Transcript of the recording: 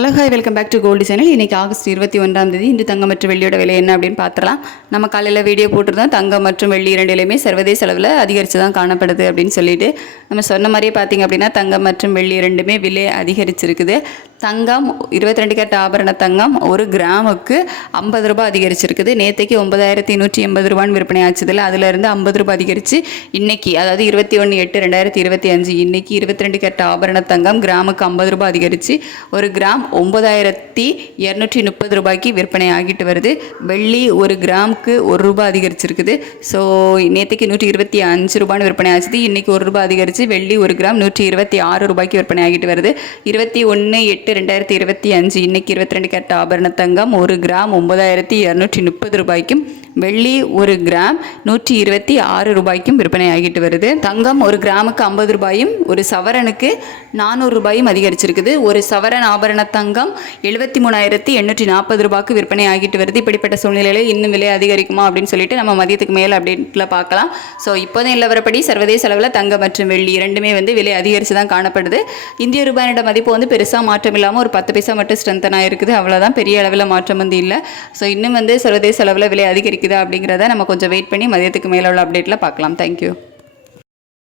Hello hi welcome back to gold channel. இன்றைக்கி August 21 இன்று தங்கம் மற்றும் வெள்ளியோட விலை என்ன அப்படின்னு பார்த்துலாம். நம்ம காலையில் வீடியோ போட்டிருந்தோம், தங்கம் மற்றும் வெள்ளி இரண்டிலையுமே சர்வதேச அளவில் அதிகரித்து தான் காணப்படுது அப்படின்னு சொல்லிட்டு. நம்ம சொன்ன மாதிரியே பார்த்திங்க அப்படின்னா தங்கம் மற்றும் வெள்ளி இரண்டுமே விலை அதிகரிச்சிருக்குது. தங்கம் 22 கேரட் ஆபரண தங்கம் 1 கிராமுக்கு 50 ரூபாய் அதிகரிச்சிருக்குது. நேற்றுக்கு 9180 ரூபான்னு விற்பனை ஆச்சுதில்ல, அதிலிருந்து 50 ரூபாய் அதிகரித்து இன்றைக்கி, அதாவது 21/8/2025 இன்றைக்கி 22 கேரட் ஆபரண தங்கம் கிராமுக்கு 50 ரூபாய் அதிகரித்து 1 கிராம் 9230 ரூபாய்க்கு விற்பனை ஆகிட்டு வருது. வெள்ளி 1 கிராமுக்கு 1 ரூபாய் அதிகரிச்சிருக்குது. ஸோ நேற்றுக்கு 125 ரூபான்னு விற்பனை ஆச்சுது. இன்றைக்கி 1 ரூபாய் அதிகரித்து வெள்ளி 1 கிராம் 126 ரூபாய்க்கு விற்பனை ஆகிட்டு வருது. 21/8/2025 இன்றைக்கி 22 கேரட் ஆபரண தங்கம் 1 கிராம் 9230 ரூபாய்க்கும் வெள்ளி 1 கிராம் 126 ரூபாய்க்கும் விற்பனை ஆகிட்டு வருது. தங்கம் 1 கிராமுக்கு 50 ரூபாயும் 1 சவரனுக்கு 400 ரூபாயும் அதிகரிச்சிருக்குது. 1 சவரன் ஆபரண தங்கம் 73,840 ரூபாய்க்கு விற்பனை ஆகிட்டு வருது. இப்படிப்பட்ட சூழ்நிலையில் இன்னும் விலை அதிகரிக்குமா அப்படின்னு சொல்லிட்டு நம்ம மதியத்துக்கு மேலே அப்டேட்டில் பார்க்கலாம். ஸோ இப்போதான் நிலவரப்படி சர்வதேச அளவில் தங்கம் மற்றும் வெள்ளி இரண்டுமே விலை அதிகரித்து தான் காணப்படுது. இந்திய ரூபாயோட மதிப்பு பெருசாக மாற்றம் இல்லாமல் ஒரு 10 பைசா மட்டும் ஸ்ட்ரென்த்தனாக இருக்குது, அவ்வளோதான். பெரிய அளவில் மாற்றம் இல்லை. ஸோ இன்னும் சர்வதேச அளவில் விலை அதிகரிக்குதா அப்படிங்கிறத நம்ம கொஞ்சம் வெயிட் பண்ணி மதியத்துக்கு மேலே உள்ள அப்டேட்டில் பார்க்கலாம். தேங்க்யூ.